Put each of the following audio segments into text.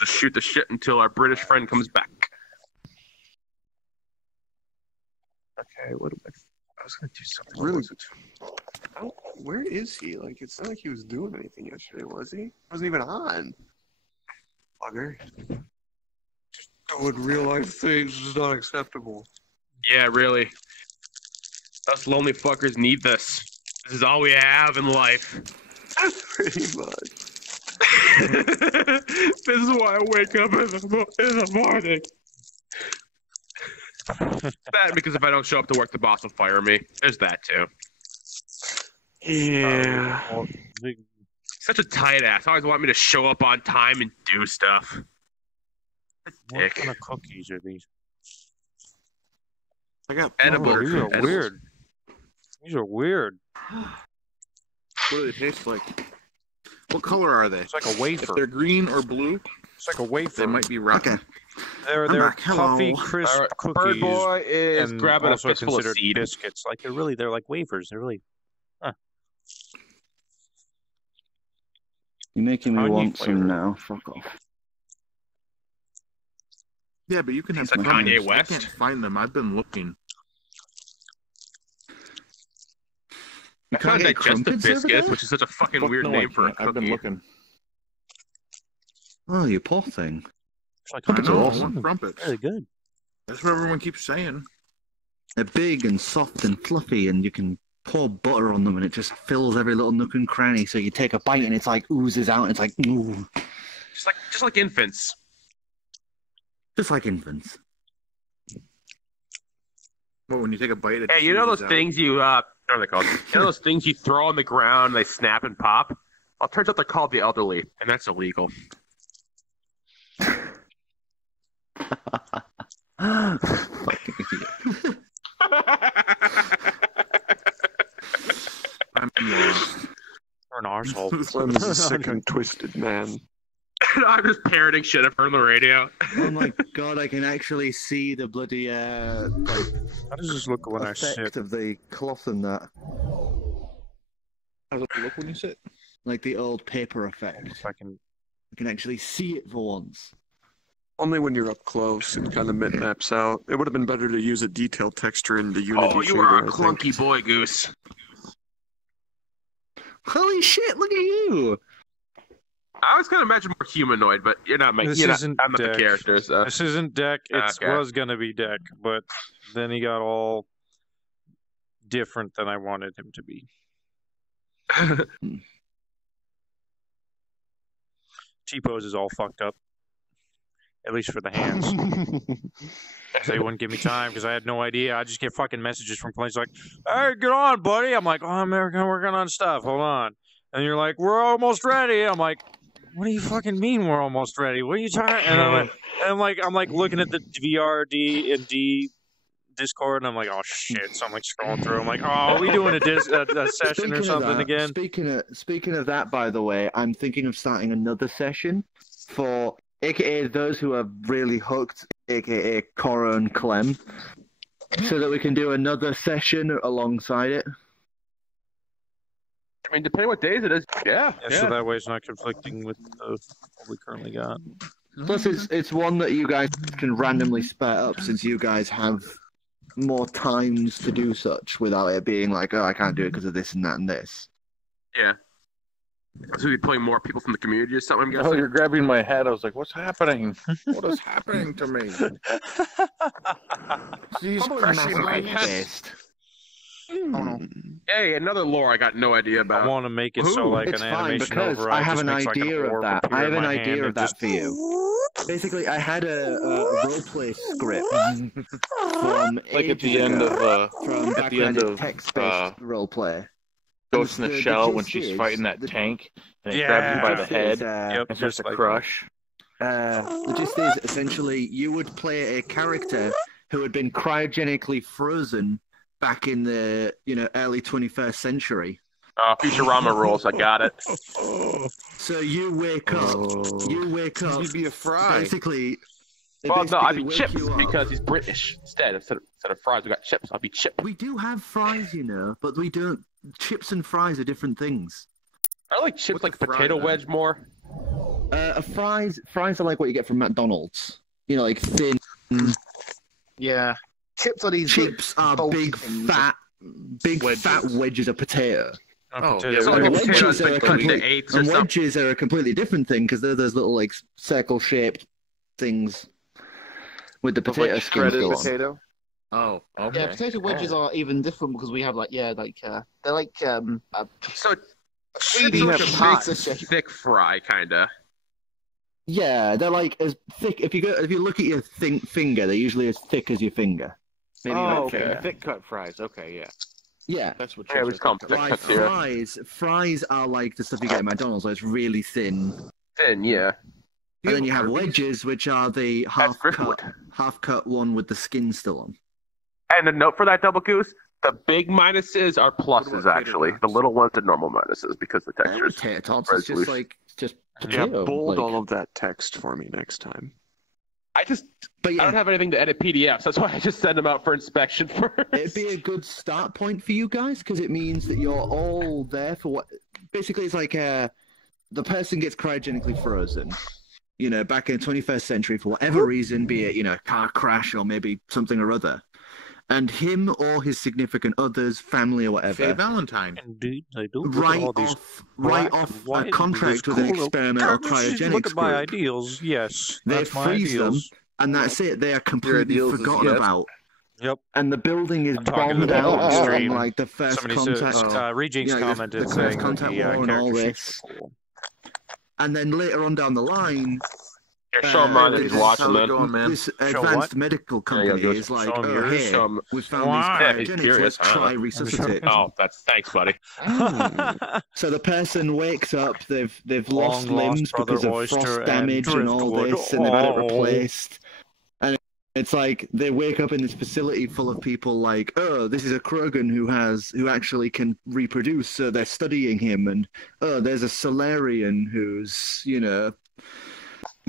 just shoot the shit until our British friend comes back. Okay, what am I was gonna do something. Really? Where is he? Like, it's not like he was doing anything yesterday, was he? Wasn't even on. Bugger. Just doing real life things is not acceptable. Yeah, really. Us lonely fuckers need this. This is all we have in life. Pretty much. This is why I wake up in the morning. That because if I don't show up to work, the boss will fire me. There's that too. Yeah. Such a tight ass. Always want me to show up on time and do stuff. What kind of cookies are these? I got Edible. Oh, these are Edibles. weird. These are weird. What do they taste like? What color are they? It's like a If wafer. they're green or blue, It's like a wafer. they might be rotten. Okay. They're back. puffy, Hello. crisp All right, cookies. Bird Boy is and grabbing a also fistful of considered seed. biscuits. Like they're like wafers. They're really. You're making me Honey want flavor. some now. Fuck off. Yeah, but you can have It's like gummies. Kanye I West. can't find them. I've been looking. I found get digestive crumpets over biscuits, there? which is such a fucking Fuck weird no, name I for a can't. I've been cookie. looking. Oh, you poor thing. It's like I Crumpets know, are I awesome. want crumpets. really good. That's what everyone keeps saying. They're big and soft and fluffy, and you can pour butter on them, and it just fills every little nook and cranny. So you take a bite, and it's like oozes out, and it's like ooh, Just like infants. just like infants. Well, when you take a bite, it Hey, just you know those oozes out. things you what are they called? You know those things you throw on the ground, they snap and pop? Well, it turns out they're called the elderly, and that's illegal. Fucking idiot. I'm lost. Or an arsehole. Slim is a sick and twisted man. I'm just parroting shit I've heard on the radio. Oh my god, I can actually see the bloody like How does this look when I effect sit? of the cloth and that, How does it look when you sit? like the old paper effect. If I can. I can actually see it for once. Only when you're up close, it kind of maps out. It would have been better to use a detailed texture in the Unity Oh, you shader, are a I think. clunky boy, Goose. Holy shit! Look at you. I was gonna imagine more humanoid, but you're not making. This You're not, isn't I'm not the Deck. character, so. This isn't Deck. It Okay. was gonna be Deck, but then he got all different than I wanted him to be. T-pose is all fucked up. At least for the hands. They wouldn't give me time because I had no idea. I just get fucking messages from places like, "Hey, get on, buddy." I'm like, "Oh, I'm working on stuff. Hold on." And you're like, "We're almost ready." I'm like, "What do you fucking mean we're almost ready? What are you talking?" And I'm like looking at the VRD and D Discord, and I'm like, "Oh shit!" So I'm like scrolling through. I'm like, "Oh, are we doing a session or something again?" Speaking of that, by the way, I'm thinking of starting another session for AKA those who are really hooked, AKA Cora and Clem, so that we can do another session alongside it. I mean, depending what days it is, yeah. So that way it's not conflicting with what we currently got. Plus, it's one that you guys can randomly spare up, since you guys have more times to do such without it being like, oh, I can't do it because of this and that and this. Yeah. So we play more people from the community or something, I'm Oh, guessing? you're grabbing my head. I was like, what's happening? What is happening to me? He's crushing my head. Oh, no. Hey, another lore I got no idea I about. want to make it so Ooh, like It's an fine, animation because override I have just an makes, like, an idea of orb that. appear I have in an my idea hand of and that just- for you. Basically, I had a roleplay script from Like at ages the end ago, of from at back the when I end did of, text-based roleplay. Ghost in the The Shell when gist she's is- fighting that the- tank and it grabs you by the gist is, head Yep. and starts just to like crush. The gist is, essentially, you would play a character who had been cryogenically frozen back in the early 21st century. Futurama rules, I got it. So you wake up. You wake up. You'd be a fry. Basically. they Well, no, I'd be basically wake chips you up. because he's British. Instead of fries, we got chips. I'll be chip. We do have fries, but we don't. Chips and fries are different things. I like chips What's like a fry, potato then? wedge more. Fries are like what you get from McDonald's. You know, like thin. Yeah. Chips are these Chips are bulky big, things. fat wedges of potato. Oh, It's like a And potato wedges are a like complete- the eights or And something. wedges are a completely different thing because they're those little like circle-shaped things with the potato Like skin shredded still on. potato. Oh, okay. Yeah, potato wedges are even different because we have they're like So Chips chips are have like a parts big, of shape. thick fry, kind of. Yeah, they're like as thick. If you look at your finger, they're usually as thick as your finger. Maybe Oh, your okay. finger. Thick cut fries. Okay, yeah. Yeah. That's what Yeah, we chips call are. them thick Like cuts here. fries are like the stuff you get at McDonald's, where it's really thin. Thin, yeah. And then you have wedges, which are the half Driftwood. cut one with the skin still on. And a note for that double goose: the big minuses are What pluses. about Actually, tater the tots? little ones are normal minuses because the textures. Tater tots is just resolution. just Yeah, potato. bold like- all of that text for me next time. But I yeah, don't have anything to edit PDFs. That's why I just send them out for inspection first. it'd be a good start point for you guys because it means that you're all there for what. Basically, it's like the person gets cryogenically frozen. You know, back in the 21st century for whatever reason, be it car crash or maybe something or other, and him or his significant others, family or Faye whatever, Valentine. Indeed, they do. Look at write all these off black a and white contract with with an cool experimental characters. Look cryogenics at my group, ideals. Yes, They that's my freeze them. ideals. and that's it. They are completely ideals is forgotten yes. about. Yep. And the building is I'm talking to bombed the out people during extreme. like the first Somebody contact. said, Regine's yeah, the commented first saying that contact the war and all character this. sheets were cool. And then later on down the line, Here, show him mine that he's this- watching, man. Going, man. this Show advanced what? medical Yeah, yeah, company just is like, show 'em oh, yours, here, show 'em- we found Why? these He's cryogenics, curious, let's huh? try resuscitate. Oh, thanks, buddy. So the person wakes up, they've Long lost lost limbs brother because of oyster frost and damage and all driftwood. this, and they've had it Oh. replaced. And it's like they wake up in this facility full of people like, oh, this is a Krogan who actually can reproduce, so they're studying him, and oh, there's a Solarian who's,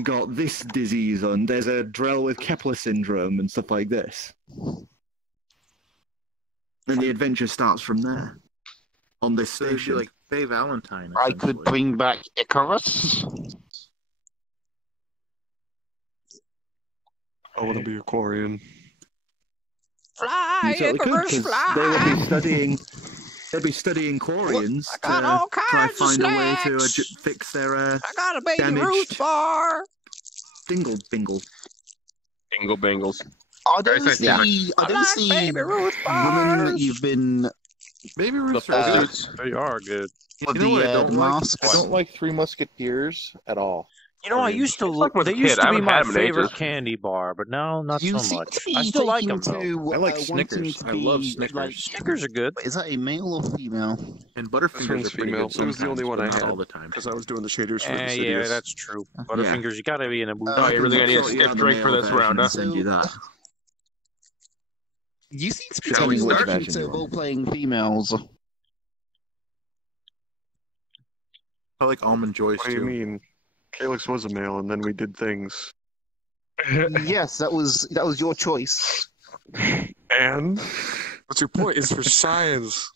got this disease on. There's a Drell with Kepler syndrome and stuff like this. And the adventure starts from there. On this So it'd be station. like Faye Valentine. I could essentially. bring back Icarus. I want to be a Quarian. You totally could, 'cause they would be studying. They'd be studying Quarians I got to all try kinds of find a way to snacks. fix their I got a baby damaged- Ruth bar. dingle bingle. Bingle bangles. I Very don't see. scientific. I I don't like see baby Ruth women that bars. you've been Baby The Ruth's full are good. suits. They are good. with You know what I don't the like? masks. I don't like Three Musketeers at all. You know, I used to It's like look. with They a used kid. to I be haven't my had 'em in favorite ages. candy bar, but now not You so seem much. to be I still like taking them though. to, I like wanting Snickers. to I love be, Snickers. like, Snickers are good. is that a male or female? And This Butterfingers one's are pretty female. good It was the only sometimes, one but I not had. all the time. Because I was doing the shaders for Yeah, Insidious. that's true. Butterfingers, you gotta be in a mood. Oh, you're really gonna need a Sort you out stiff the drink for male this version round, and huh? Send you that. You seem to be Shall we taking start? liking to role-playing females. I like Almond Joys What do you too. mean? Calyx was a male, and then we did things. Yes, that was your choice. And? What's your point? It's for science.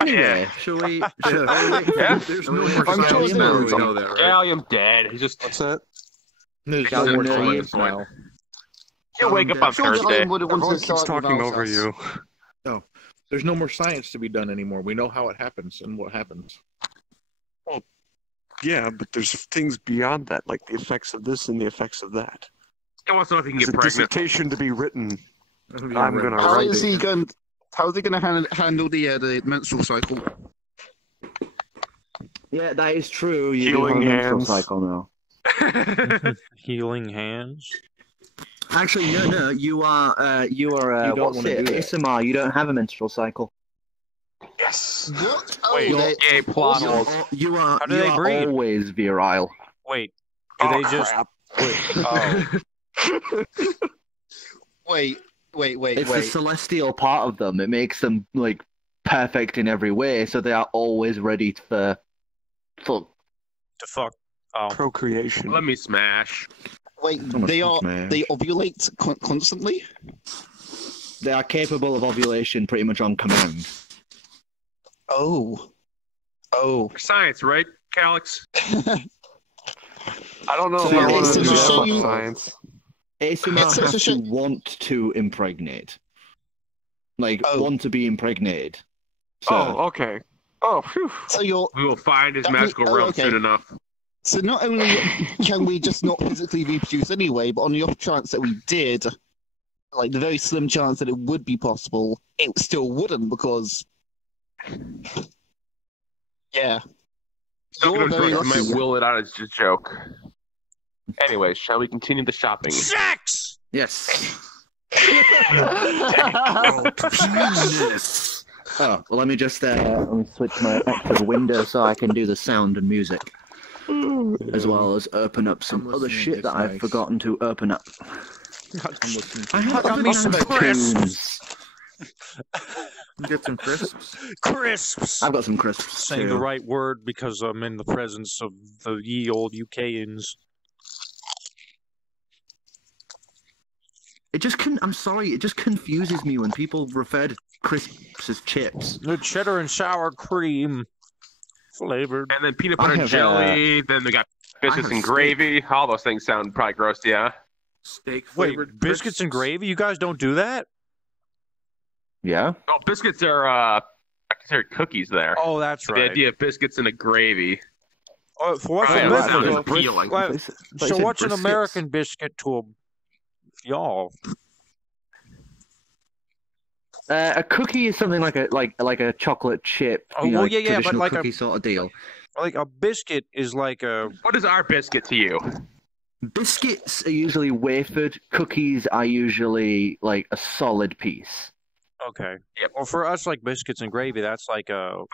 Anyway, shall we? Yeah. There's no more I'm science sure now. there We is. know that, right? Gallium's dead. He's just What's that? There's Gallium no more knows. science now. he'll wake up on Sure, Thursday. Gallium would have wanted Everyone to keeps start talking without over us. you. There's no more science to be done anymore. We know how it happens and what happens. Yeah, but there's things beyond that, like the effects of this and the effects of that. He wants to know if he can There's get a pregnant. dissertation to be written. I'm gonna How write is it. he going? How is he going to handle the menstrual cycle? Yeah, that is true. You Healing do have a menstrual hands. cycle now. Healing hands. Actually, no. You are. You don't What's wanna it? do that. Ismar. You don't have a menstrual cycle. Yes. What? Wait, Oh, they- Yay, plot You're, holes. you are. How do you they are breed? always virile. Wait, do they just? crap. Wait, oh, wait. It's the celestial part of them. It makes them like perfect in every way, so they are always ready for. to fuck. Oh, Procreation. Let me smash. Wait, Thomas they McMahon. ovulate constantly? They are capable of ovulation pretty much on command. Oh. Science, right, Calyx? I don't know So if I it's want to to do show that you- much science. ASMR It's has a to want to impregnate. Like, Oh. want to be impregnated. So, Oh, okay. Oh, phew. So you're We will find his That mean- magical realm okay. soon enough. so not only can we just not physically reproduce anyway, but on the off chance that we did, like the very slim chance that it would be possible, it still wouldn't because, yeah, you're very I lucky. might will it out as a joke. Anyways, shall we continue the shopping? Sex! yes. Oh, penis. Oh, well, let me just let me switch my active window so I can do the sound and music, as well as open up some I'm other listening, shit it's that I've nice. forgotten to open up. I'm listening. I have got other me some nice crisps. tunes. Get some crisps. Crisps! I've got some crisps. Saying too. the right word because I'm in the presence of the ye old UKians. It just I'm sorry, it just confuses me when people refer to crisps as chips. The cheddar and sour cream flavored. And then peanut I butter and have, jelly. Then we got biscuits have and steak. gravy. All those things sound probably gross to you. Steak Wait, flavored biscuits and crisps. gravy? You guys don't do that? Yeah? Oh, biscuits are I consider cookies there. Oh, that's The right. idea of biscuits and a gravy. Oh, for what's Oh, yeah, a that biscuit? sounds appealing. Well, But so you said what's an briskets. American biscuit to a y'all? A cookie is something like a chocolate chip. Oh, you know, well, yeah, but traditional like a- cookie sort of deal. Like a biscuit is like a What is our biscuit to you? Biscuits are usually wafered. Cookies are usually like a solid piece. okay. Yep. Well, for us, like biscuits and gravy, that's like a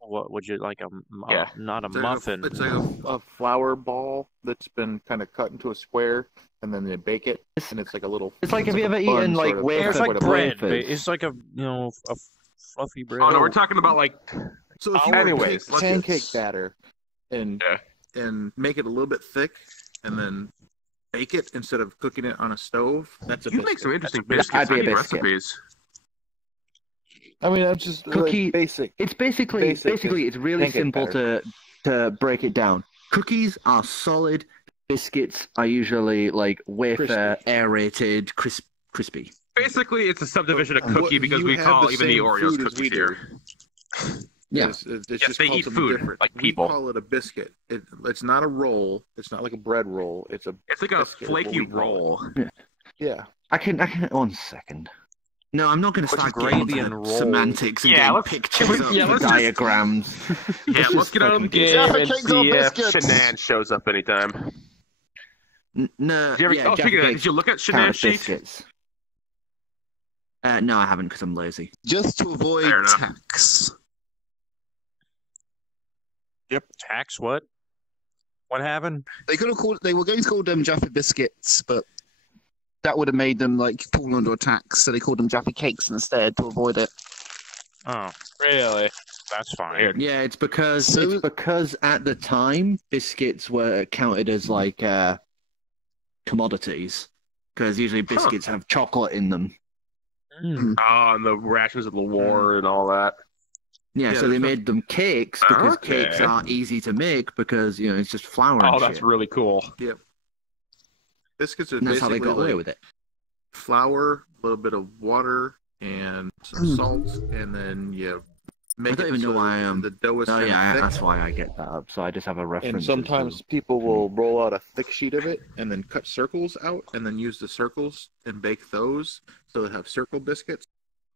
what would you like Yeah. not a It's like muffin. It's like a flour ball that's been kind of cut into a square, and then they bake it, and it's like a little. It's like, have you a ever bun eaten, sort like, of, wafer- Yeah, it's that's like what it bread. wafers. It's like a a fluffy bread. Oh no, we're talking about like So if you were to Anyways, take let's pancake just- batter and make it a little bit thick, and then bake it instead of cooking it on a stove, that's a you biscuit. make some interesting That's a- biscuits. that'd I be a need biscuit. recipes. I mean, I'm just Cookie- like, basic. It's basically Basic it's really pancake simple to break it down. Cookies are solid. Biscuits are usually like wafer, Crispy. aerated, crispy. Basically, it's a subdivision of What- cookie because you we have call the even the same Oreos food as we cookies do. here. Yeah. It's Yes, just they called eat something food, different. like We people. call it a biscuit. It's not a roll. It's not like a bread roll. It's a It's like a biscuit is what flaky we call it. roll. Yeah. I can 1 second. No, I'm not going to What's start gravy getting and into roll? semantics and Yeah, getting let's- pictures up yeah, and let's just- diagrams. Yeah, Let's let's just get out of the fucking do game it. Jaffa and cakes see or if biscuits? Shanann shows up anytime. No, Did you ever, yeah, oh, Jaffa speaking of that, Cakes did you look at count Shanann's as sheet? biscuits. No, I haven't because I'm lazy. Just to avoid Fair enough. tax. Tax what? What happened? They were going to call them Jaffa biscuits, but that would have made them like fall under a tax, so they called them Jaffa cakes instead to avoid it. Oh, Really? that's fine. Weird. Yeah, it's because So- at the time biscuits were counted as like commodities because usually biscuits have chocolate in them. Mm. Oh, and the rations of the war and all that. Yeah, Yeah, so they there's no- made them cakes because Okay. cakes are easy to make because it's just flour and Oh, shit. that's really cool. Biscuits are And that's how they basically got away like with it. flour, a little bit of water, and some salt, and then you make I don't it even know so why the dough is Oh kind yeah, of thick. that's why I get that up. So I just have a reference. And as sometimes to- people will roll out a thick sheet of it and then cut circles out and then use the circles and bake those so they have circle biscuits.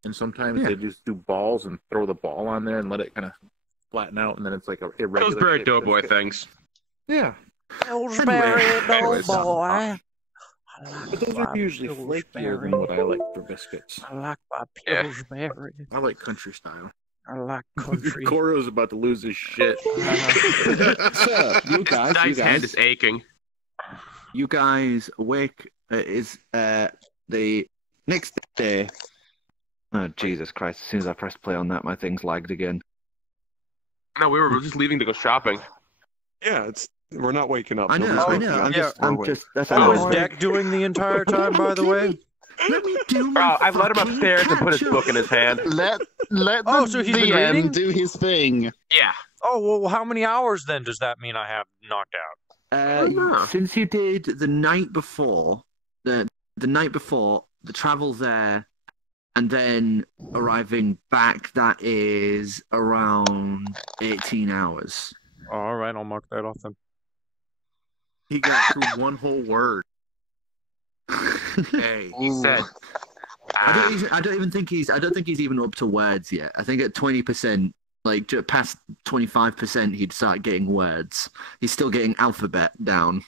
And sometimes Yeah. they just do balls and throw the ball on there and let it kind of flatten out, and then it's like a irregular. Pillsbury shaped Doughboy biscuit. things. Yeah, Anyways. boy. but those are usually flakier than what I like for biscuits. I like my Yeah. Pillsbury. I like country style. I like country. Koro's about to lose his shit. So you Dice hand guys, is aching. you guys awake? Is the next day? Oh Jesus Christ! As soon as I pressed play on that, my thing's lagged again. No, we were just leaving to go shopping. Yeah, we're not waking up. I know, Nobody's I waking know. up. I'm yeah. just, We're I'm awake. just. That's What how was I- Deck doing the entire time, by the way? Let me do Bro, my I've let him fucking upstairs and put his catch-up. book in his hand. Let Oh, the so he's been DM reading? do his thing. Yeah. Oh, well, how many hours then does that mean I have knocked out? don't know. Since you did the night before, the night before, the travel there, and then arriving back, that is around 18 hours. All right, I'll mark that off then. He got through one whole word. Hey. He said, I don't think he's even up to words yet. I think at 20%, like past 25%, he'd start getting words. He's still getting alphabet down.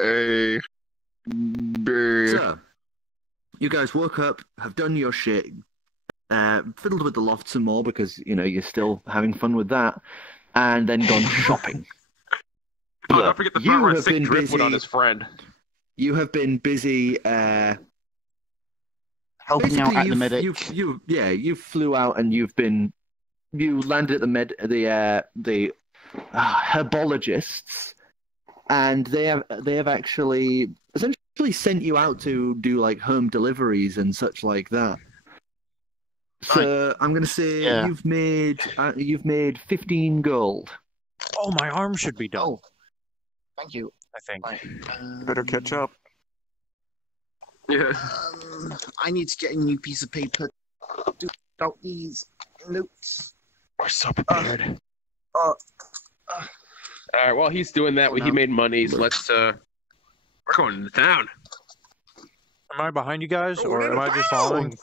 Hey. So, you guys woke up, have done your shit, fiddled with the loft some more because, you're still having fun with that, and then gone shopping. oh, don't forget the part where have sick been driftwood busy- on his friend. You have been busy, Helping out at the medic. you flew out and you landed at the herbologists, and they have actually essentially sent you out to do like home deliveries and such like that. So I'm gonna say you've made 15 gold. Oh, my arm should be done. Oh, thank you. I think. Better catch up. Yeah. I need to get a new piece of paper to out these notes. We're so prepared. All right. While he's doing that, he no. made money. So let's. We're going to town. Am I behind you guys, or am I just following?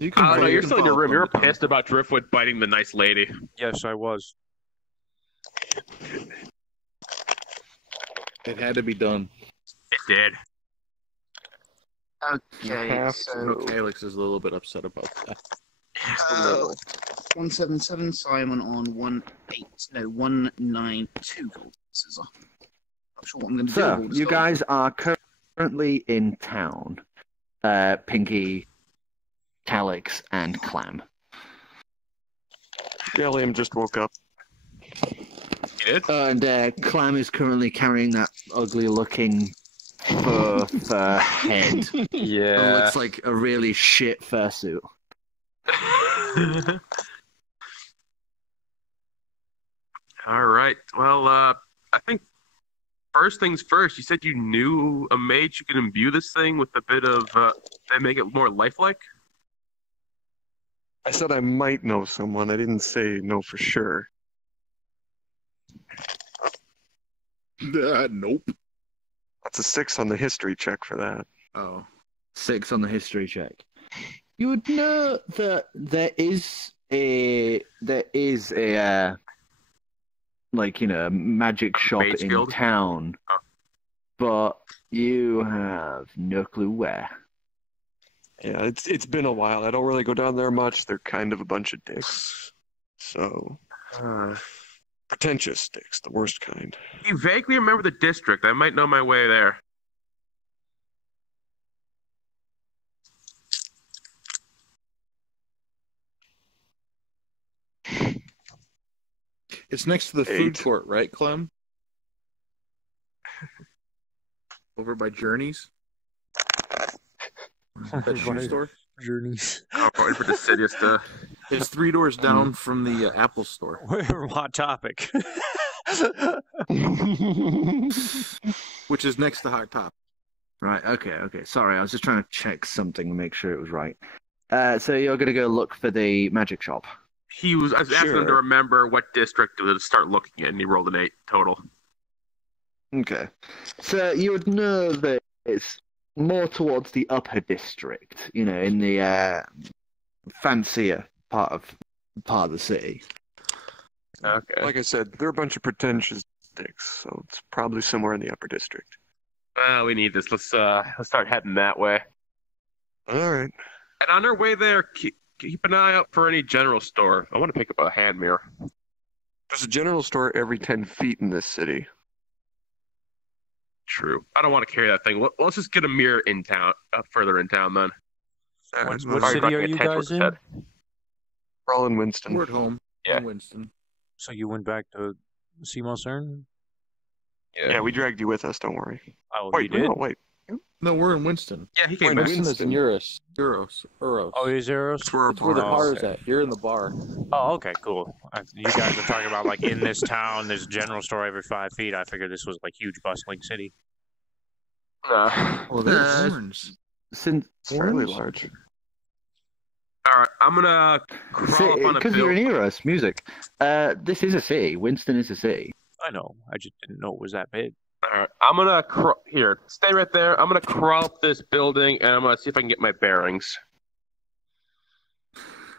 You can Oh no, you you're can still in your follow room. You're them. pissed about Driftwood biting the nice lady. Yes, I was. It had to be done. It did. Okay, so Alex is a little bit upset about that. 177 Simon on 192 gold pieces. Not sure what I'm going to do. So with all this you gold. guys are currently in town. Pinky, Calix, and Clam. Gallium just woke up. He did. And Clam is currently carrying that ugly-looking fur head. It Yeah. looks like a really shit fursuit. All right. Well, I think first things first. You said you knew a mage who could imbue this thing with a bit of and make it more lifelike. I said I might know someone. I didn't say no for sure. Nope. That's a 6 on the history check for that. Oh. 6 on the history check. You would know that there is a magic shop Mage in guild? town, Oh. but you have no clue where. Yeah, it's been a while. I don't really go down there much. They're kind of a bunch of dicks. So, pretentious dicks, the worst kind. You vaguely remember the district. I might know my way there. It's next to the food 8. court, right, Clem? Over by Journeys? That shoe store? Journeys. Oh, going for Deciduous to. It's 3 doors down from the Apple store. We're hot topic. Which is next to Hot Top. Right, okay. Sorry, I was just trying to check something and make sure it was right. So you're going to go look for the magic shop. I was asking him to Sure. remember what district to start looking at, and he rolled an 8 total. Okay. So you would know that it's more towards the upper district, in the fancier part of the city. Okay. Like I said, they're a bunch of pretentious dicks, so it's probably somewhere in the upper district. Well, we need this. Let's start heading that way. All right. And on our way there, keep an eye out for any general store. I want to pick up a hand mirror. There's a general store every 10 feet in this city. True. I don't want to carry that thing. Let's just get a mirror in town, further in town then. What Sorry, city Bucky, are you attention guys was in? said. We're all in Winston. We're at home Yeah. in Winston. So you went back to Seymour CERN? Yeah, we dragged you with us, don't worry. Oh, Wait, you did? no, wait. No, we're in Winston. Yeah, he came Wait, back. Winston is in Eurus. Euros. Oh, is Eros? That's where our That's where the bar bar is. is at. You're in the bar. Oh, okay, cool. You guys are talking about like in this town, there's a general store every 5 feet. I figured this was like huge bustling city. Well, there's horns. Since It's fairly large. All right, I'm gonna crawl up on a because you're building. in Eros, music. This is a city. Winston is a city. I know. I just didn't know it was that big. All right, I'm gonna here. Stay right there. I'm gonna crawl up this building, and I'm gonna see if I can get my bearings.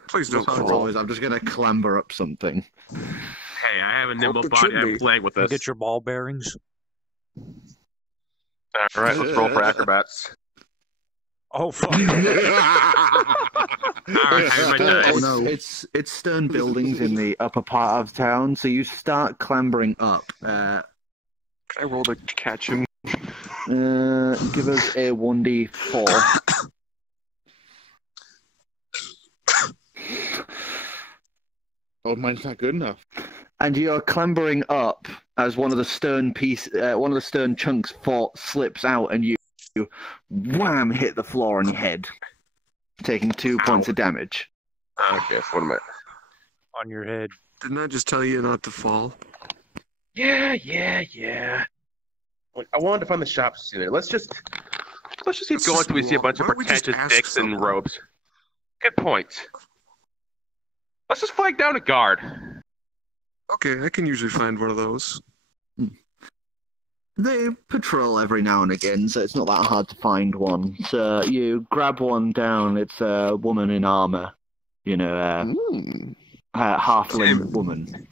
Please don't As crawl. always, I'm just gonna clamber up something. Hey, I have a nimble the body. I'm chimney. playing with this. Get your ball bearings. All right, let's roll for acrobats. Oh fuck! All right, I have my dice. Oh no, it's stone buildings in the upper part of town. So you start clambering up. Can I roll to catch him? Give us a 1d4. Oh, mine's not good enough. And you're clambering up as one of the stone chunks slips out, and you wham hit the floor on your head, taking 2 points of damage. Okay, so what am I? On your head. Didn't I just tell you not to fall? Yeah. Look, I wanted to find the shop sooner. Let's just keep going until we see a bunch of Why don't we just pretentious ask dicks in someone? robes. Good point. Let's just flag down a guard. Okay, I can usually find one of those. They patrol every now and again, so it's not that hard to find one. So you grab one down. It's a woman in armor, a halfling woman.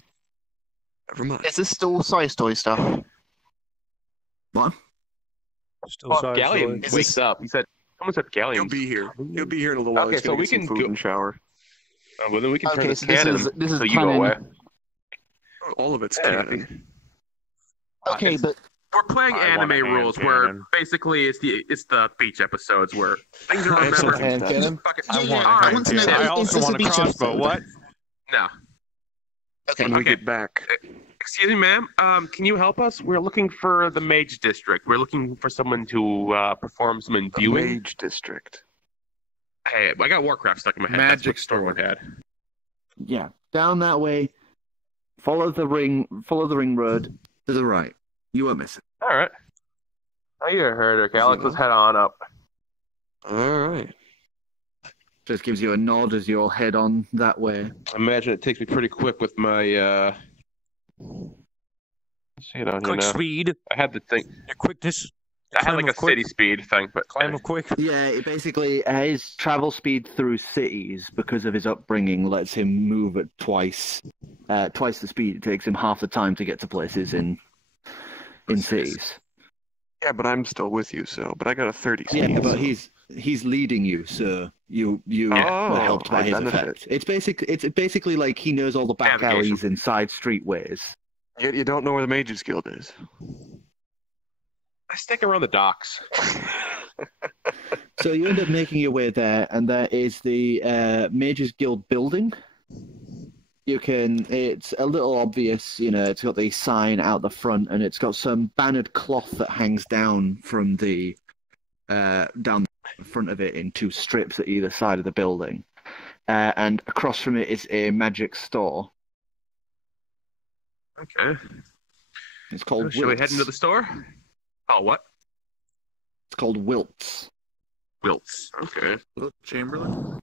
Never mind. Is this still size toy stuff? What? Still Well, size Galleon Is wakes this- up. He said, "Someone said Galleon." He'll be here. He'll be here in a little while. Okay, He's gonna so we get some can food go- and shower. Well, then we can turn Okay, the so this cannon is so you go away. canon. All of it's Yeah. canon. Okay, but We're playing I want a anime hand rules where cannon. basically it's the beach episodes where things are Have some remembered. hand cannon? Fuck it. Yeah, I yeah, want I a hand want to know, cannon. I is also this a want a beach crossbow. episode? What? No. okay. When we Okay. get back. Excuse me, ma'am. Can you help us? We're looking for the Mage District. We're looking for someone to perform some The imbuing. Mage District. Hey, I got Warcraft stuck in my head. That's Magic what Stormwood had. Yeah, down that way. Follow the ring road to the right. You won't miss it. All right. Oh, you heard her, Alex. Let's head on up. All right. Just gives you a nod as you all head on that way. I imagine it takes me pretty quick with my. Let's see it on here Quick now. speed. I had the thing. Your quickness. I had Climb like a of quick. city speed thing, but Climb of quick. Yeah, it basically his travel speed through cities because of his upbringing lets him move at twice the speed. It takes him half the time to get to places in cities. Yeah, but I'm still with you, but I got a 30 speed. Yeah, but so- he's leading you, so you Oh, were helped by I his benefit. effect. It's basically like he knows all the back Navigation. alleys and side streetways. Yet you don't know where the Mages Guild is. I stick around the docks. So you end up making your way there, and there is the Mages Guild building. It's a little obvious, it's got the sign out the front, and it's got some bannered cloth that hangs down from the down the front of it in 2 strips at either side of the building. And across from it is a magic store. Okay. It's called Should we Wilts. head into the store? Oh, what? It's called Wilts. Wilts. Okay. Look, Chamberlain.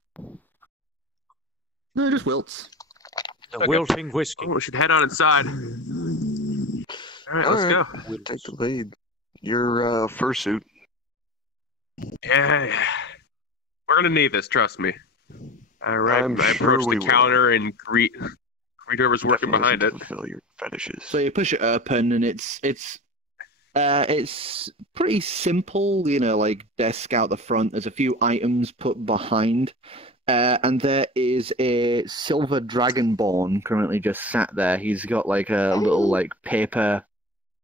No, just Wilts. The Okay. wilting whiskey. Oh, we should head on inside. All right, let's go. Take the lead. Your fursuit. Yeah. We're gonna need this, trust me. All right. I'm I sure approach we the will. counter and greet whoever's working Definitely behind it. fulfill your fetishes. So you push it open, and it's pretty simple, like desk out the front. There's a few items put behind, and there is a silver dragonborn currently just sat there. He's got like a little like paper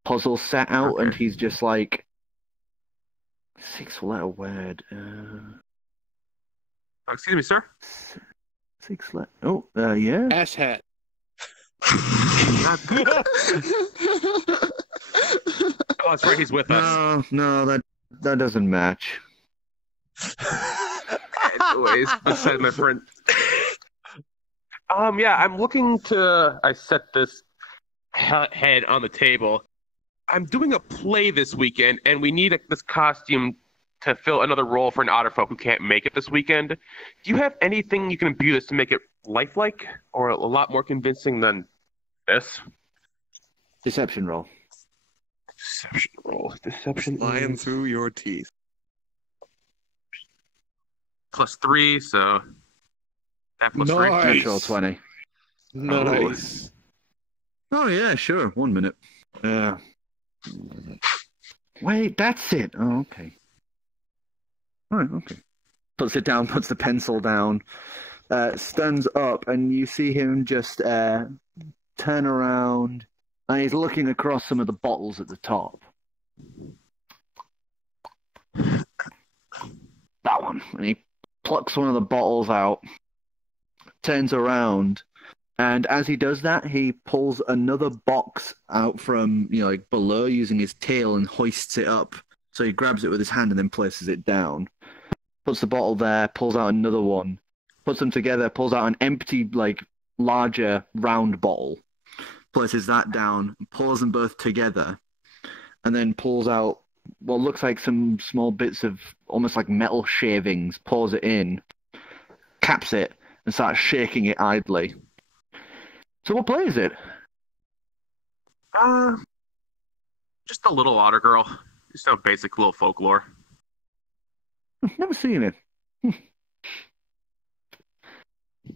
puzzle set out, and he's just like 6-letter word. Excuse me, sir. 6-letter. Oh, yeah. Ass hat. Oh, that's right. He's with us. No, That doesn't match. Anyways, beside my friend. Yeah, I'm looking to. I set this head on the table. I'm doing a play this weekend, and we need this costume to fill another role for an otter folk who can't make it this weekend. Do you have anything you can imbue this to make it lifelike or a lot more convincing than this? Deception roll. Deception roll. Deception Flying through your teeth. +3, so that plus Nice. three. Natural 20. Nice. Oh, yeah, sure. 1 minute. Wait, that's it. Oh, okay. All right, okay. Puts it down, puts the pencil down, stands up, and you see him just turn around, and he's looking across some of the bottles at the top. That one. And he plucks one of the bottles out, turns around, and as he does that, he pulls another box out from, like below using his tail and hoists it up. So he grabs it with his hand and then places it down. Puts the bottle there, pulls out another one, puts them together, pulls out an empty, larger round bottle, places that down, pulls them both together, and then pulls out what looks like some small bits of almost like metal shavings, pours it in, caps it, and starts shaking it idly. So what play is it? Just a little otter girl. Just a basic little folklore. Never seen it.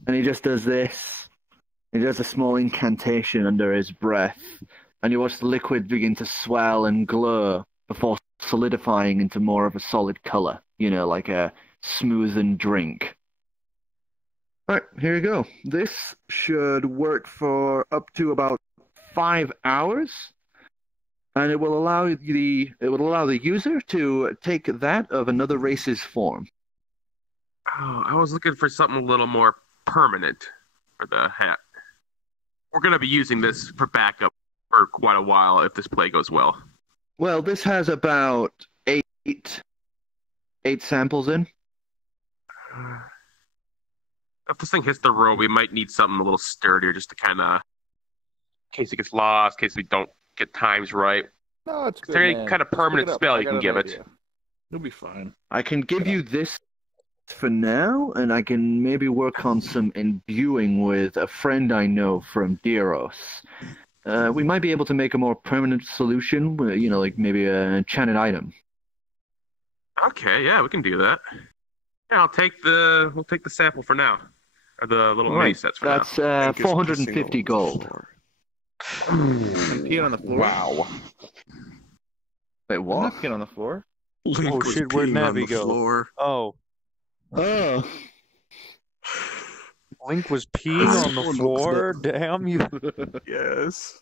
And he just does this. He does a small incantation under his breath, and you watch the liquid begin to swell and glow before solidifying into more of a solid color, like a smoothened drink. Alright, here you go. This should work for up to about 5 hours. And it will allow the user to take that of another race's form. Oh, I was looking for something a little more permanent for the hat. We're going to be using this for backup for quite a while if this play goes well. Well, this has about eight samples in. If this thing hits the road, we might need something a little sturdier just to kind of, in case it gets lost, in case we don't get times right. No, it's Is good, there any man. kind of Just permanent pick it up. spell I you got can an give it? idea. You'll be fine. I can give you this for now, and I can maybe work on some imbuing with a friend I know from Diros. We might be able to make a more permanent solution, like maybe a enchanted item. Okay, yeah, we can do that. Yeah, we'll take the sample for now. Or the little mini sets for That's now. 450 gold. I'm peeing on the floor. Wow. Wait, I'm what? not peeing on the floor. Link Oh, was shit, where'd peeing on Navi the go? floor. Oh, Oh. Link was peeing on the floor? Damn you. Yes.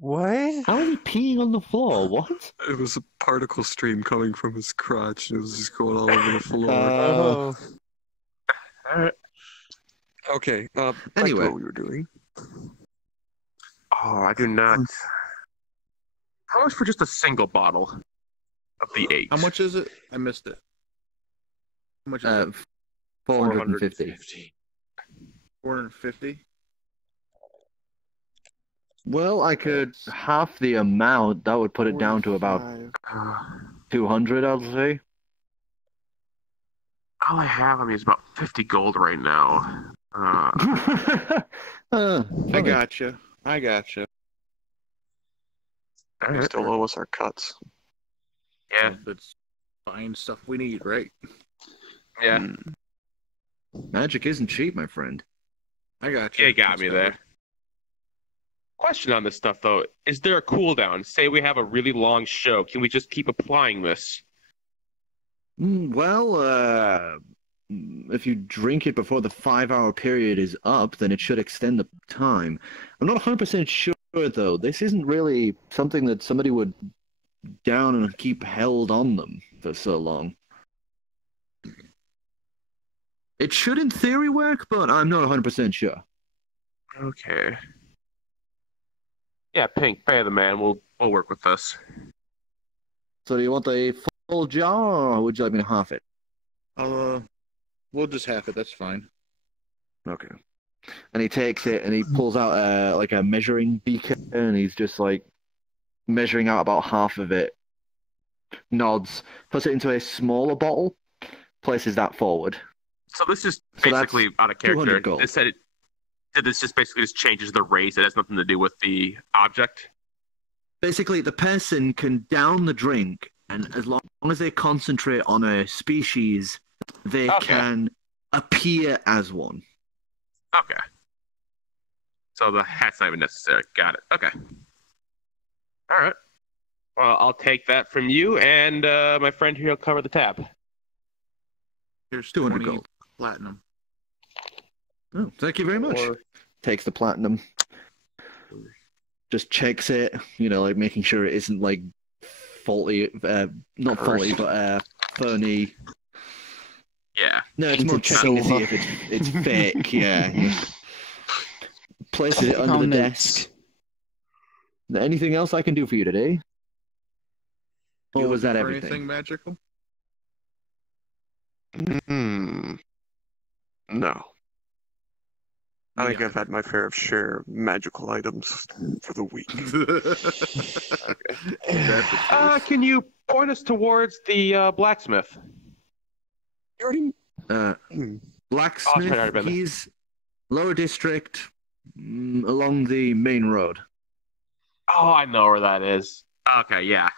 What? How are you peeing on the floor? What? It was a particle stream coming from his crotch, and it was just going all over the floor. Oh. Okay, back to Anyway. what we were doing. Oh, I do not. How much for just a single bottle of the 8? How much is it? I missed it. How much is it? 450. 450? Well, I could half the amount. That would put it down to about 200, I'll say. All I have on me is about 50 gold right now. I Fine. gotcha. All They right. still owe us our cuts. Yeah, It's buying stuff we need, right? yeah. Magic isn't cheap, my friend. I gotcha. Yeah, you got me there. Question on this stuff, though. Is there a cooldown? Say we have a really long show. Can we just keep applying this? Well, if you drink it before the 5-hour period is up, then it should extend the time. I'm not 100% sure, though. This isn't really something that somebody would down and keep held on them for so long. It should, in theory, work, but I'm not 100% sure. Okay. Yeah, Pink, pay the man. We'll work with this. So do you want the whole jar, or would you like me to half it? We'll just half it. That's fine. Okay. And he takes it and he pulls out like a measuring beaker and he's just like measuring out about half of it. Nods, puts it into a smaller bottle, places that forward. So this is So that's basically out of 200 character. gold. This just basically just changes the race. It has nothing to do with the object. Basically, the person can down the drink, and as long as they concentrate on a species, they can appear as one. Okay. So the hat's not even necessary. Got it. Okay. All right. Well, I'll take that from you, and my friend here will cover the tab. Here's 200 20 gold. platinum. Oh, thank you very much. Takes the platinum. Just checks it, like making sure it isn't like faulty, not faulty, but phony. Yeah. No, it's more checking to see if it's fake. Yeah. Places it under the desk. Is there anything else I can do for you today? Or was that everything? Anything magical? No. I think I've had my fair share of magical items for the week. Can you point us towards the blacksmith? Blacksmith, he's lower district, along the main road. Oh, I know where that is. Okay, yeah.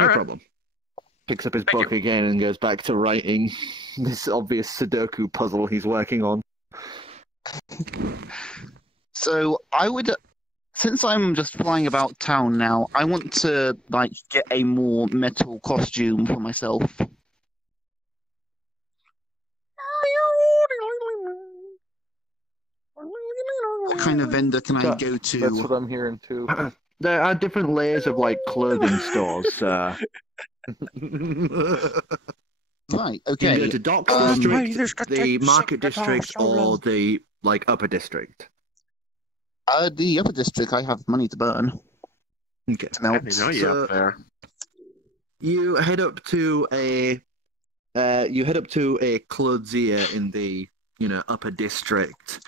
No problem. Picks up his book again and goes back to writing this obvious Sudoku puzzle he's working on. So I would, since I'm just flying about town now, I want to get a more metal costume for myself. What kind of vendor can I go to? That's what I'm hearing too. There are different layers of clothing stores. Right. You Okay. can go to Docks District, the Market District, or the Upper District. The upper district, I have money to burn. Okay. I didn't know you up there. You head up to a clothier in the Upper District,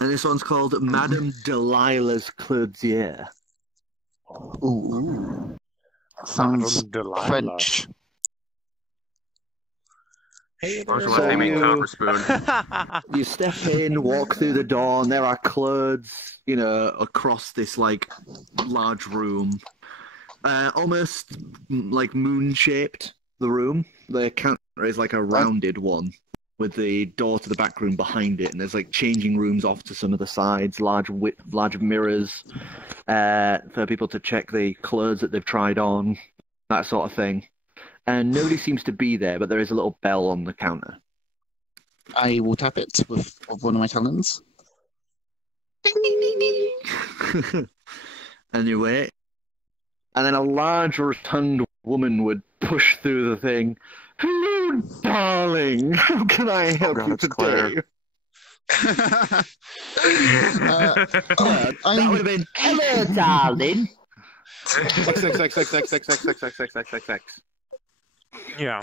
and this one's called Madame Delilah's Clothier. Ooh. Sounds French. Hey, you step in, walk through the door, and there are clothes, across this large room, almost moon-shaped. The room, the counter is a rounded one with the door to the back room behind it, and there's changing rooms off to some of the sides, large mirrors for people to check the clothes that they've tried on, that sort of thing. And nobody seems to be there, but there is a little bell on the counter. I will tap it with one of my talons. Ding, ding, ding, ding. And you wait. And then a large, rotund woman would push through the thing. Hello, darling. How can I help you today? That would have been, hello, darling. X. Yeah.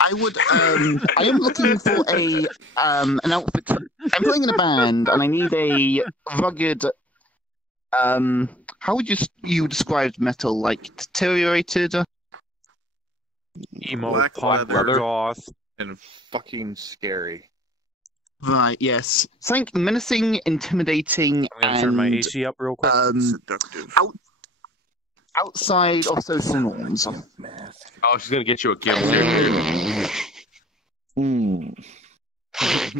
I would. I am looking for an outfit. I'm playing in a band, and I need a rugged. How would you describe metal? Deteriorated? Emo, Black punk, leather. goth. And fucking scary. Right. Yes. Something menacing, intimidating, I'm gonna turn my AC up real quick. Seductive. Outside of social norms. Oh, she's gonna get you a gift here.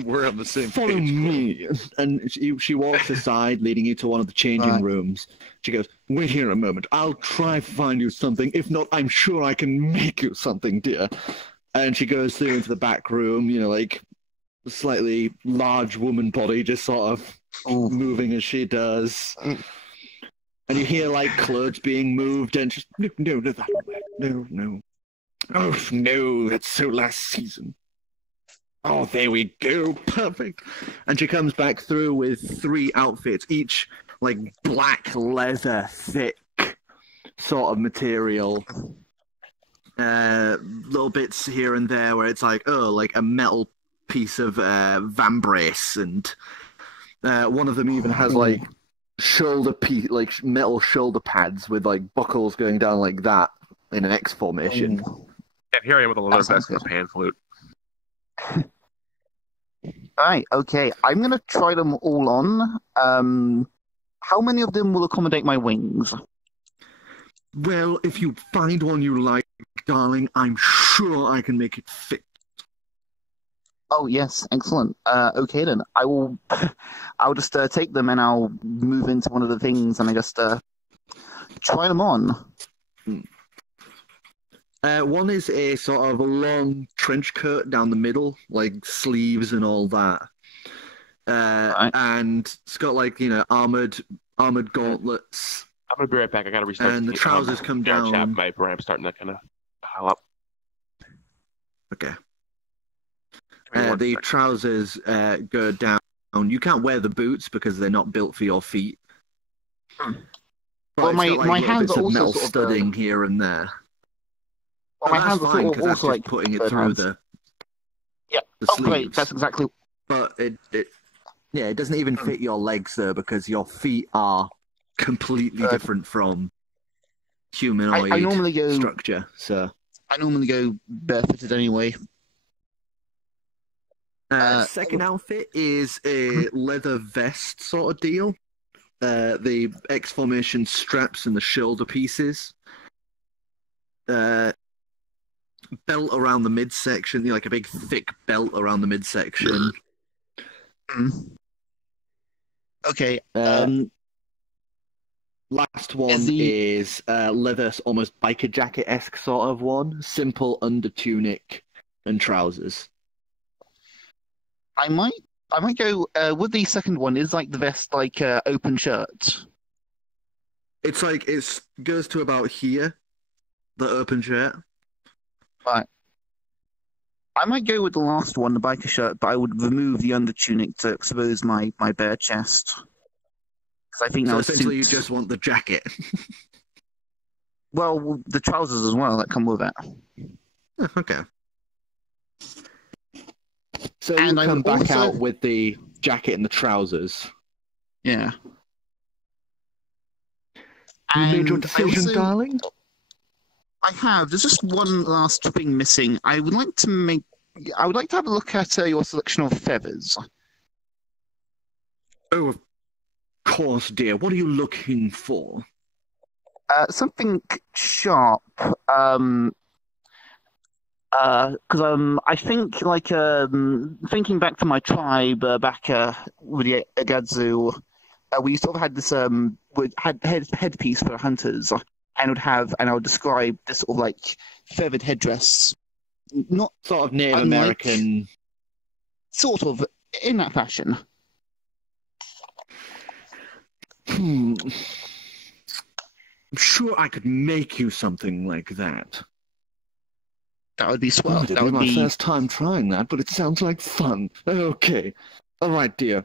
We're on the same Follow page. me. And she walks aside, leading you to one of the changing rooms. She goes, wait here a moment. I'll try to find you something. If not, I'm sure I can make you something, dear. And she goes through into the back room, a slightly large woman body just sort of moving as she does. And you hear clothes being moved and just, no, that way. No. Oh, no, that's so last season. Oh, there we go. Perfect. And she comes back through with 3 outfits, each black leather, thick sort of material. little bits here and there where it's like, oh, like a metal piece of vambrace, and one of them even has like like metal shoulder pads with like buckles going down like that in an X formation. And here I am with a leather That sounds vest and a pan flute. Right, okay. I'm going to try them all on. How many of them will accommodate my wings? Well, if you find one you like, darling, I'm sure I can make it fit. Oh, yes, excellent. Okay, then. I'll just take them and I'll move into one of the things and I just try them on. One is a sort of a long trench coat down the middle, like sleeves and all that. Right. And it's got like, armored gauntlets. I'm gonna be right back. I gotta restart. And the trousers come down. Chat. My brain's starting to kind of pile up. Okay. Give me one The second. trousers go down. You can't wear the boots because they're not built for your feet. But Well, it's my- got, like, my little hands bits are of also metal sort of, studding here and there. Well, my That's hands are fine, sort 'cause of that's also just like putting it bird through hands. the Yeah. the Oh, great. sleeves. That's exactly. But it doesn't even fit your legs though, because your feet are completely different from humanoid I normally go. structure. So I normally go barefooted anyway. second outfit is a leather vest sort of deal. The X formation straps and the shoulder pieces. Belt around the midsection, like a big thick belt around the midsection. Okay. Last one is leather, almost biker jacket-esque sort of one. Simple under tunic and trousers. I might go with the second one. Is like the vest like open shirt? It's like it goes to about here, the open shirt. Right. I might go with the last one, the biker shirt, but I would remove the under tunic to expose my bare chest. Because I think So that would essentially, suit. you just want the jacket. Well, the trousers as well that come with it. Okay. So And you I come would back also- out with the jacket and the trousers. Yeah. You made your And decision, also- darling? I have. There's just one last thing missing. I would like to have a look at your selection of feathers. Oh, of course, dear. What are you looking for? Something sharp. Because I think thinking back to my tribe back with the Agadzu, we sort of had this headpiece for hunters, and I would describe this sort of like feathered headdress, not Sort of Native Unlike- American. sort of in that fashion. I'm sure I could make you something like that. That would be swell. It'll That be would my be first time trying that, but it sounds like fun. Okay. All right, dear.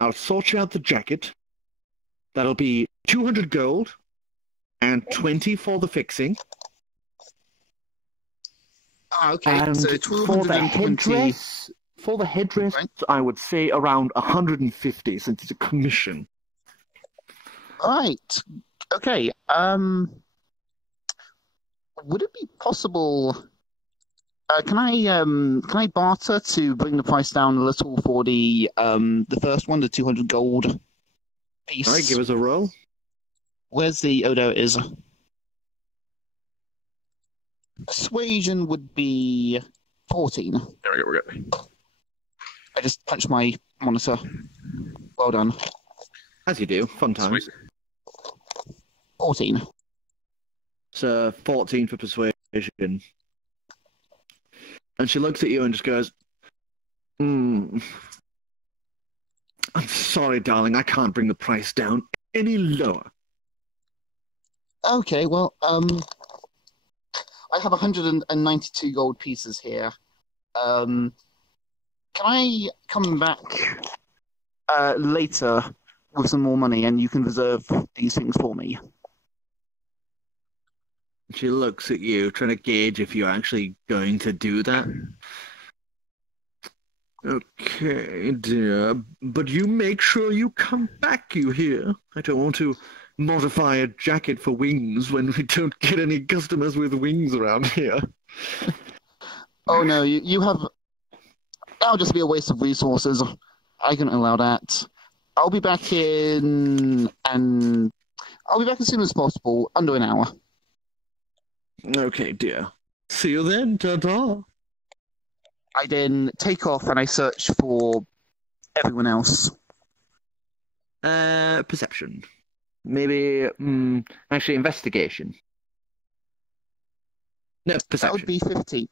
I'll sort you out the jacket. That'll be 200 gold and 20 for the fixing. okay. And So for the 220. headdress, Right. I would say around 150 since it's a commission. Right. Okay. Would it be possible? Can I barter to bring the price down a little for the first one, the 200 gold piece? All right, give us a roll. Where's the? Oh, there it is. Persuasion would be 14. There we go. We're good. I just punched my monitor. Well done. As you do. Fun times. Sweet. 14. So 14 for persuasion. And she looks at you and just goes, I'm sorry, darling, I can't bring the price down any lower. Okay, well, I have 192 gold pieces here. Can I come back later with some more money and you can reserve these things for me? She looks at you, trying to gauge if you're actually going to do that. Okay, dear, but you make sure you come back, you hear? I don't want to modify a jacket for wings when we don't get any customers with wings around here. Oh no, you have. That'll just be a waste of resources. I couldn't allow that. I'll be back as soon as possible, under an hour. Okay, dear. See you then, ta-ta. I then take off and I search for everyone else. Perception. Maybe, actually, investigation. No, perception. That would be 15.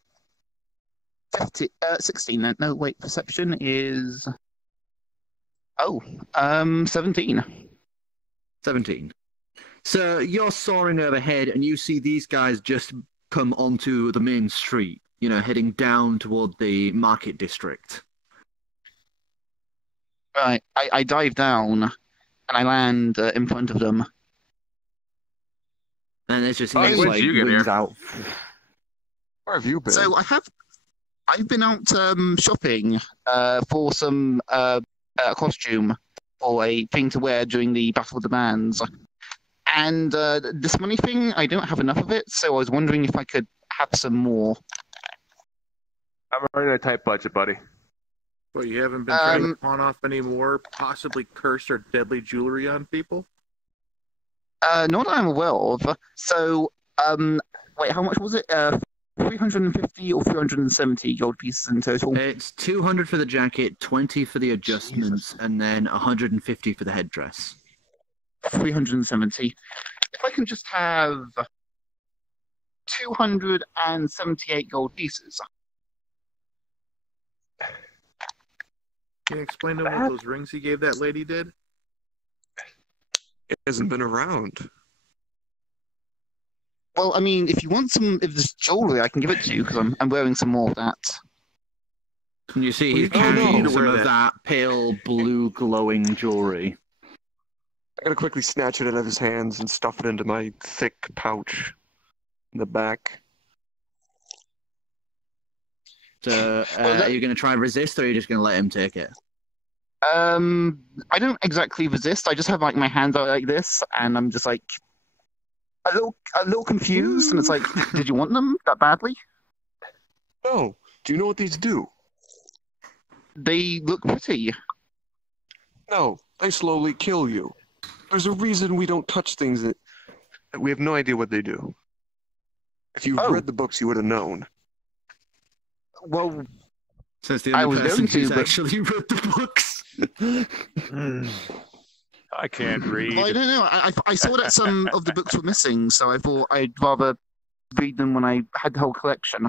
16 then. No, wait, perception is... 17. 17. So you're soaring overhead and you see these guys just come onto the main street, heading down toward the market district. Right, I dive down and I land in front of them. And it's just When did you get wings here? out. Where have you been? So I've been out shopping for some costume or a thing to wear during the Battle of the Bands. And this money thing, I don't have enough of it, so I was wondering if I could have some more. I'm running a tight budget, buddy. Well, you haven't been trying to pawn off any more possibly cursed or deadly jewelry on people? Not that I'm aware of. So, wait, how much was it? 350 or 370 gold pieces in total? It's 200 for the jacket, 20 for the adjustments, and then 150 for the headdress. 370. If I can just have 278 gold pieces. Can you explain to him what those rings he gave that lady did? It hasn't been around. Well, I mean, if you want if there's jewelry, I can give it to you because I'm wearing some more of that. And you see he's Oh, no. carrying some Wear of that. that pale blue glowing jewelry. I gotta quickly snatch it out of his hands and stuff it into my thick pouch in the back. So, are you going to try and resist, or are you just going to let him take it? I don't exactly resist. I just have like my hands out like this, and I'm just like a little confused. And it's like, did you want them that badly? No. Do you know what these do? They look pretty. No. They slowly kill you. There's a reason we don't touch things that we have no idea what they do. If you've read the books, you would have known. Well, So it's the I only was person going to, who's but- actually read the books. I can't read. well, I don't know. I saw that some of the books were missing, so I thought I'd rather read them when I had the whole collection.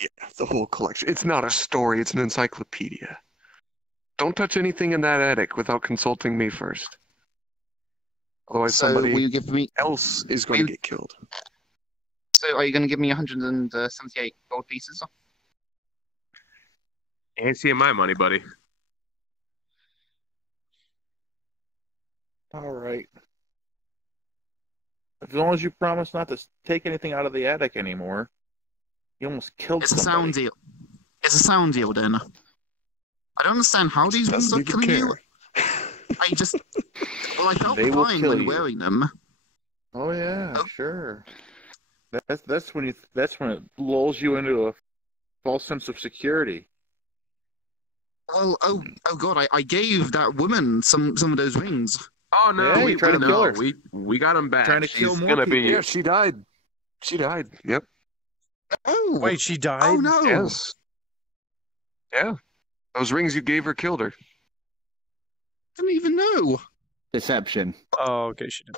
Yeah, the whole collection. It's not a story, it's an encyclopedia. Don't touch anything in that attic without consulting me first. Otherwise, So somebody will you give me? else is going to get killed. So are you going to give me 178 gold pieces? Ain't seeing my money, buddy. All right. As long as you promise not to take anything out of the attic anymore. You almost killed It's a somebody. sound deal. It's a sound deal, then. I don't understand how these rings are Doesn't even killing you. care. I just, well, I felt They will fine kill when you. wearing them. Oh yeah, Oh. sure. That's when it lulls you into a false sense of security. Well, oh God, I gave that woman some of those rings. Oh no, Yeah, we you tried to no, kill her. We got him back. Trying to She's kill more gonna be people. Yeah, she died. She died. Yep. Oh, Wait, she died? oh no. Yes. Yeah. Those rings you gave her killed her. Didn't even know. Deception. Oh, okay, she did.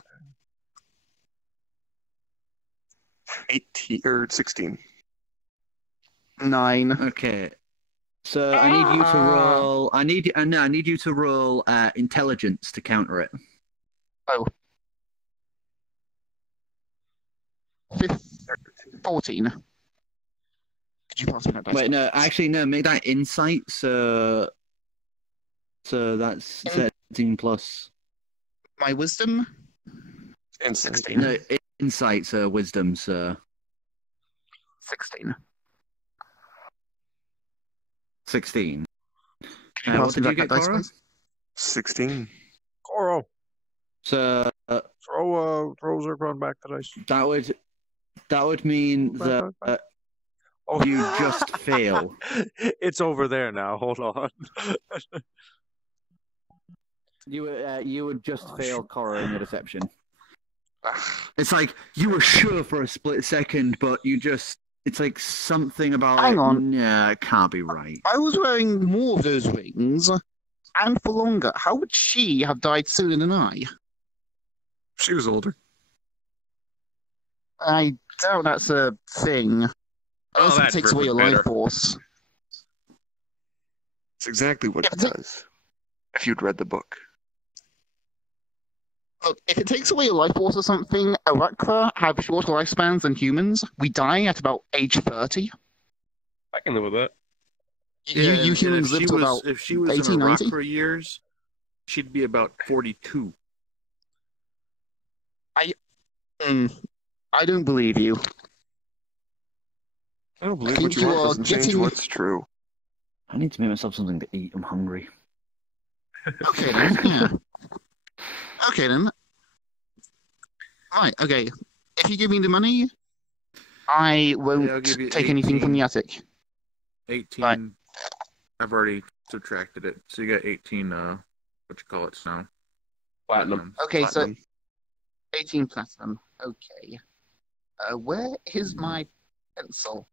18 or 16. 9. Okay. So I need you to roll. I need you to roll intelligence to counter it. 14. Could you pass me that dice? Wait, no. Actually, no. Make that insight. So that's 13 plus. My wisdom? And 16. No, Insights, wisdom, sir. 16. 16. Can you What pass did me you that get, dice, Cora? please? 16. Goro, So throw Zircon back the dice. that would mean Back. that Oh. you just fail. It's over there now. Hold on. You would just Oh, fail shit. Cora in your deception. It's like you were sure for a split second, but you just. It's like something about Hang it. on. Yeah, it can't be right. I was wearing more of those rings, and for longer. How would she have died sooner than I? She was older. I doubt that's a thing. Oh, Also, it that takes grip away your was better. life force. It's exactly what it Yeah. does. If you'd read the book. Look, if it takes away your life force or something, Arakra have shorter lifespans than humans. We die at about age 30. I can live with that. You and humans live to about if she was 18, in Iraq 90? for years, she'd be about 42. I don't believe you. I don't believe think what you you want are doesn't change getting- what's true. I need to make myself something to eat. I'm hungry. Okay then. Yeah. Okay then. Right. Okay. If you give me the money, I won't Yeah, I'll give you take anything from the attic. 18. Right. I've already subtracted it. So you got 18, what you call it now? Platinum. Okay, Platinum. so 18 platinum. Okay. Where is my pencil?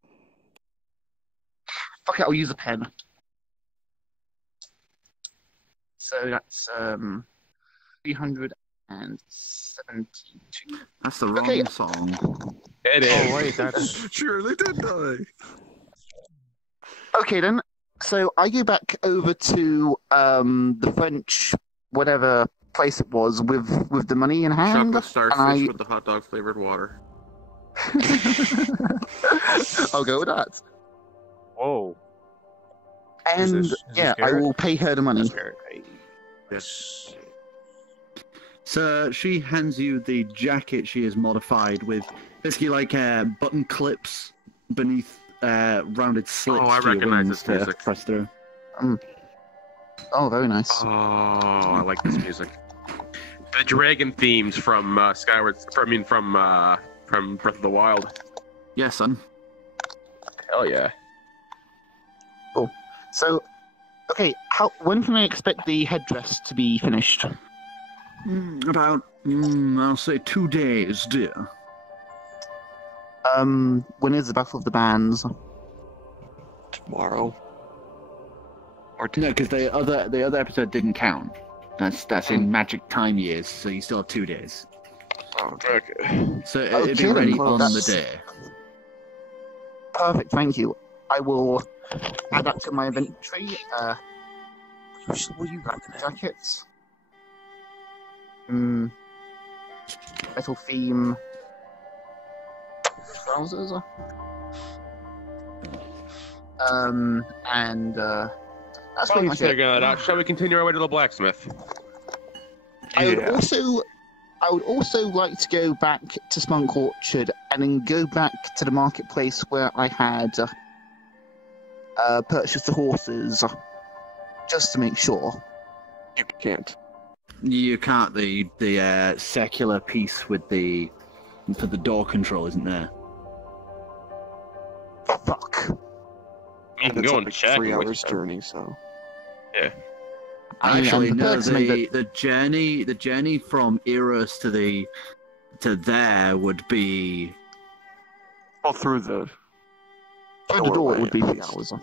Fuck it, I'll use a pen. So that's 372. That's the wrong Okay. song. It is. Oh wait, that's Sure, they did die. Okay then. So I go back over to the French whatever place it was with the money in hand. Chocolate starfish and I- with the hot dog flavored water. I'll go with that. whoa. And this yeah, I Garrett? will pay her the money. Yes. So she hands you the jacket she has modified with basically like button clips beneath rounded slits. Oh, I to your recognize wings this music. to press through. Oh, very nice. Oh, I like this music. The dragon themes from from Breath of the Wild. Yeah, son. Hell yeah. So, okay, when can I expect the headdress to be finished? About, I'll say 2 days, dear. When is the Battle of the Bands? Tomorrow. Or No, because the other episode didn't count. That's in magic time years, so you still have 2 days. okay. So Oh, it'd be kidding. ready Well, on that's- the day. Perfect, thank you. I will add that to my inventory. What you got? Jackets. Metal theme. Trousers. And that's pretty much it. Shall we continue our way to the blacksmith? I would Yeah. also like to go back to Spunk Orchard and then go back to the marketplace where I had purchased the horses, just to make sure. You can't. You can't. The secular piece for the door control isn't there. Fuck. You can It's go like and check. 3 and hours wait. journey, so. Actually, I'm no. prepared to make The journey from Eros to there would be. Well, through the. Through the door, it would be 3 Doorway. hours.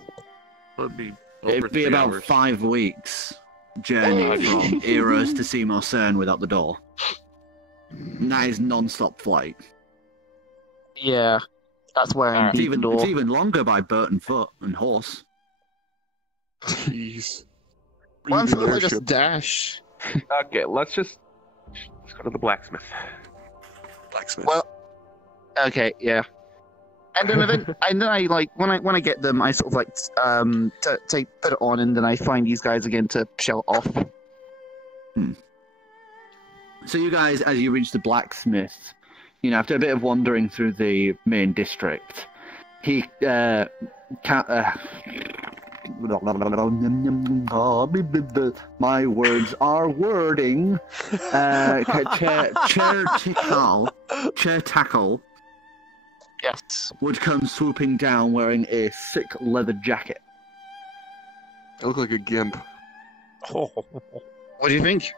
It'd be over It'd be 3 about hours. 5 weeks journey from Eros to Seymour CERN without the door. And that is non-stop flight. Yeah, that's where I It's need the even door. longer by boat and foot and horse. Jeez. Well, I'm Leaving sure if I airship. just dash. Okay, let's go to the blacksmith. Blacksmith. Well, okay, yeah. And then I like when I get them, I sort of like put it on, and then I find these guys again to show it off. So you guys, as you reach the blacksmith, after a bit of wandering through the main district, he my words are wording. Chair Tackle Yes. would come swooping down wearing a sick leather jacket. I look like a gimp. Oh. What do you think?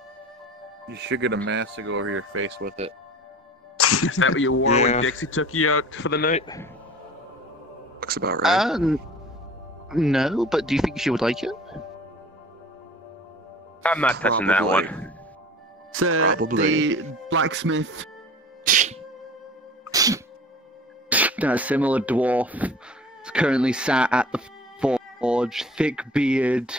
You should get a mask to go over your face with it. Is that what you wore Yeah. when Dixie took you out for the night? Looks about right. No, but do you think she would like it? I'm not touching that Probably. one. So Probably. the blacksmith, that similar dwarf, is currently sat at the forge, thick beard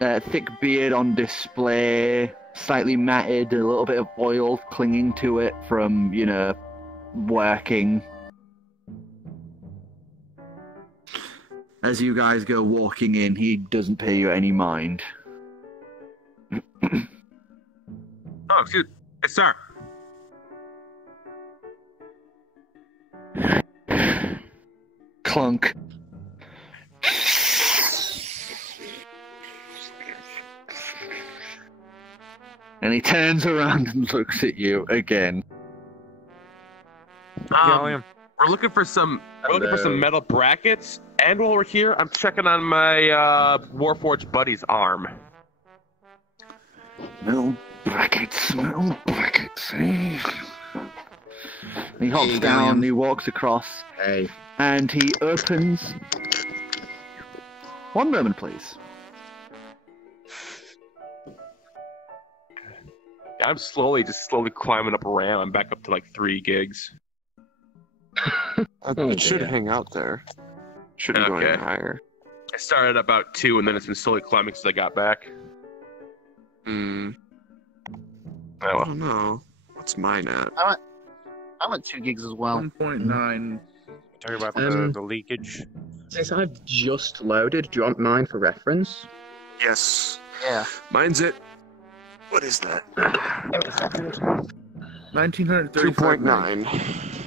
on display, slightly matted, a little bit of oil clinging to it from, working. As you guys go walking in, he doesn't pay you any mind. Oh, excuse me. Hey, sir. Clunk. And he turns around and looks at you again. Gallium. We're looking for some metal brackets, and while we're here, I'm checking on my Warforged buddy's arm. Metal brackets, eh? He hops down, he walks across, and he opens... One moment, please. I'm slowly climbing up a ramp. I'm back up to like 3 gigs. It should hang out there. Shouldn't go any Okay. higher. I started at about 2, and then it's been slowly climbing since I got back. Hmm. Oh, I well. don't know. What's mine at? I went 2 gigs as well. 1.9. Talking about the leakage. Since I've just loaded, do you want mine for reference? Yes. Yeah. Mine's at. What is that? 1935. 2.9.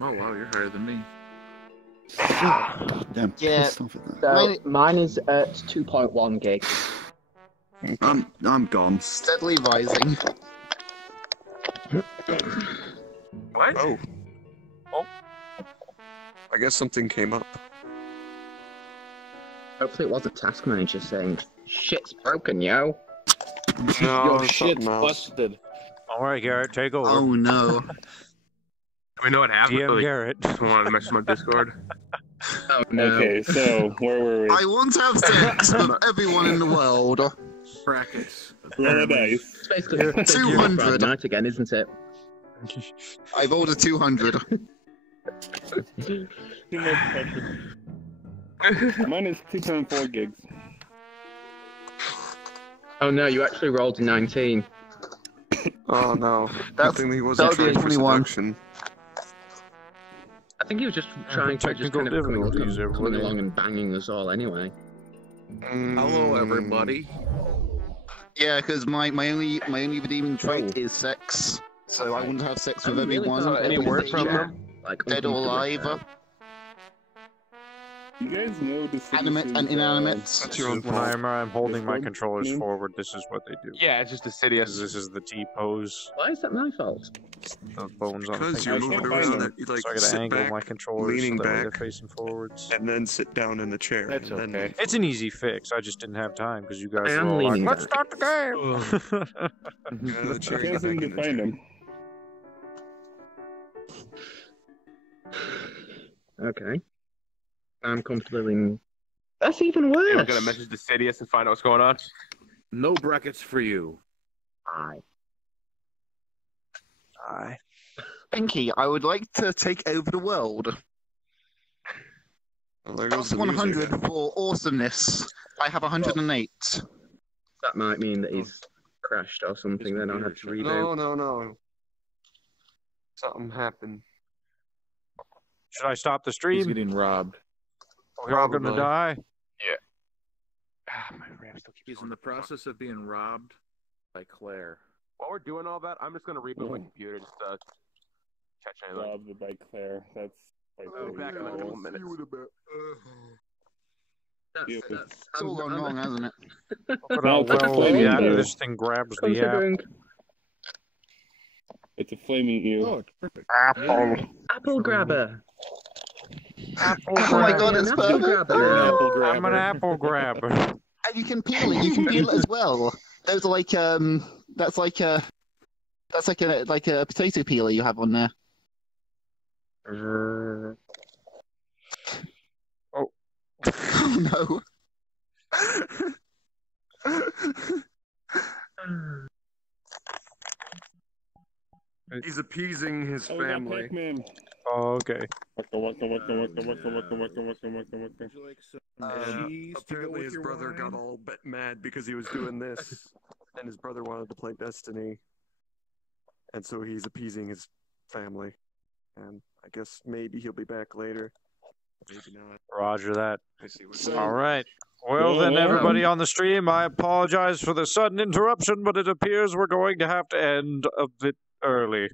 Oh wow, you're higher than me. Damn, Yeah. pissed off at that. So mine is at 2.1 gig. I'm gone. Steadily rising. What? Oh. I guess something came up. Hopefully it was a task manager saying, "Shit's broken, yo." No, Your it's shit's something else. busted. All right, Garrett, take over. Oh no. Do we know what happened? DM Like, Garrett. just wanted to message my Discord. Oh no. Okay, so where were we? I want to have sex with everyone in the world. Brackets. Roll a dice. It's basically 200. night again, isn't it? I rolled a 200. Too much pressure. Mine is 2.4 gigs. Oh no, you actually rolled a 19. Oh no. That's- Good thing he wasn't that would be trying for 21. seduction. I think he was just trying to just technical kind of coming difficulties, everybody. along and banging us all anyway. Hello, everybody. Yeah, because my only redeeming trait is sex. So I want to have sex with I'm really everyone. sorry, Any everything word in from chat, them? like, Dead or alive. You guys know the Animate and inanimate. That's your own When fault. I'm holding my Discord controllers name? forward, this is what they do. Yeah, it's just a This Sidious. is the T pose. Why is that my fault? The bones on the Because fingers. you're moving can't around, find that you like So I gotta sit angle back my controllers leaning so that way they're back. facing forwards. and then sit down in the chair. That's and then okay. It's an easy fix. I just didn't have time because you guys I were am all like, leaning "Let's back. start the game." Get out of the I chair, can't get seem back to in the find chair. him. Okay. I'm comfortable in... That's even We're worse! gonna message the Sidious and find out what's going on. No brackets for you. Aye. Aye. Pinky, I would like to take over the world. Well, there goes Plus the 100 music. for awesomeness. I have 108. That might mean that he's crashed or something, then I'll have to reboot. No. Something happened. Should I stop the He's stream? getting robbed. Are we all gonna Probably. die? Ah, my RAM still keeps He's in the process of being robbed by Claire. While we're doing all that, I'm just gonna reboot my computer just to catch anything. Rob the bike fair. That's like Oh, back in a couple minutes. That's It's all gone wrong, hasn't it? Look at No, how it's a well flaming eel. this thing grabs the app. considering It's a flaming eel. Oh, it's perfect. Apple. apple grabber. Apple Oh my grab. god, it's Apple perfect. grabber. You're an now. apple I'm an grabber. apple grabber. And you can peel it. You can peel it as well. Those are like that's like a potato peeler you have on there. Oh. Oh no. He's appeasing his Oh, we got family. Pac-Man. Oh, okay. Waka waka waka waka waka waka waka waka waka waka. Would you like some cheese to go Apparently with his your brother wine? got all mad because he was doing this, and his brother wanted to play Destiny, and so he's appeasing his family. And I guess maybe he'll be back later. Maybe not. Roger that. I see what So- All right. Well, then, everybody on the stream, I apologize for the sudden interruption, but it appears we're going to have to end a bit early.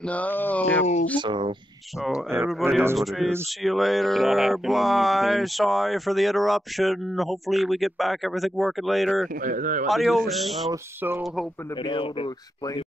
No. So So, Yeah, everybody it on is the what it stream, is. see you It all later. happened on Bye. YouTube. Sorry for the interruption. Hopefully, we get back everything working later. Wait, sorry, what did you Adios. say? I was so hoping to It be all- able to explain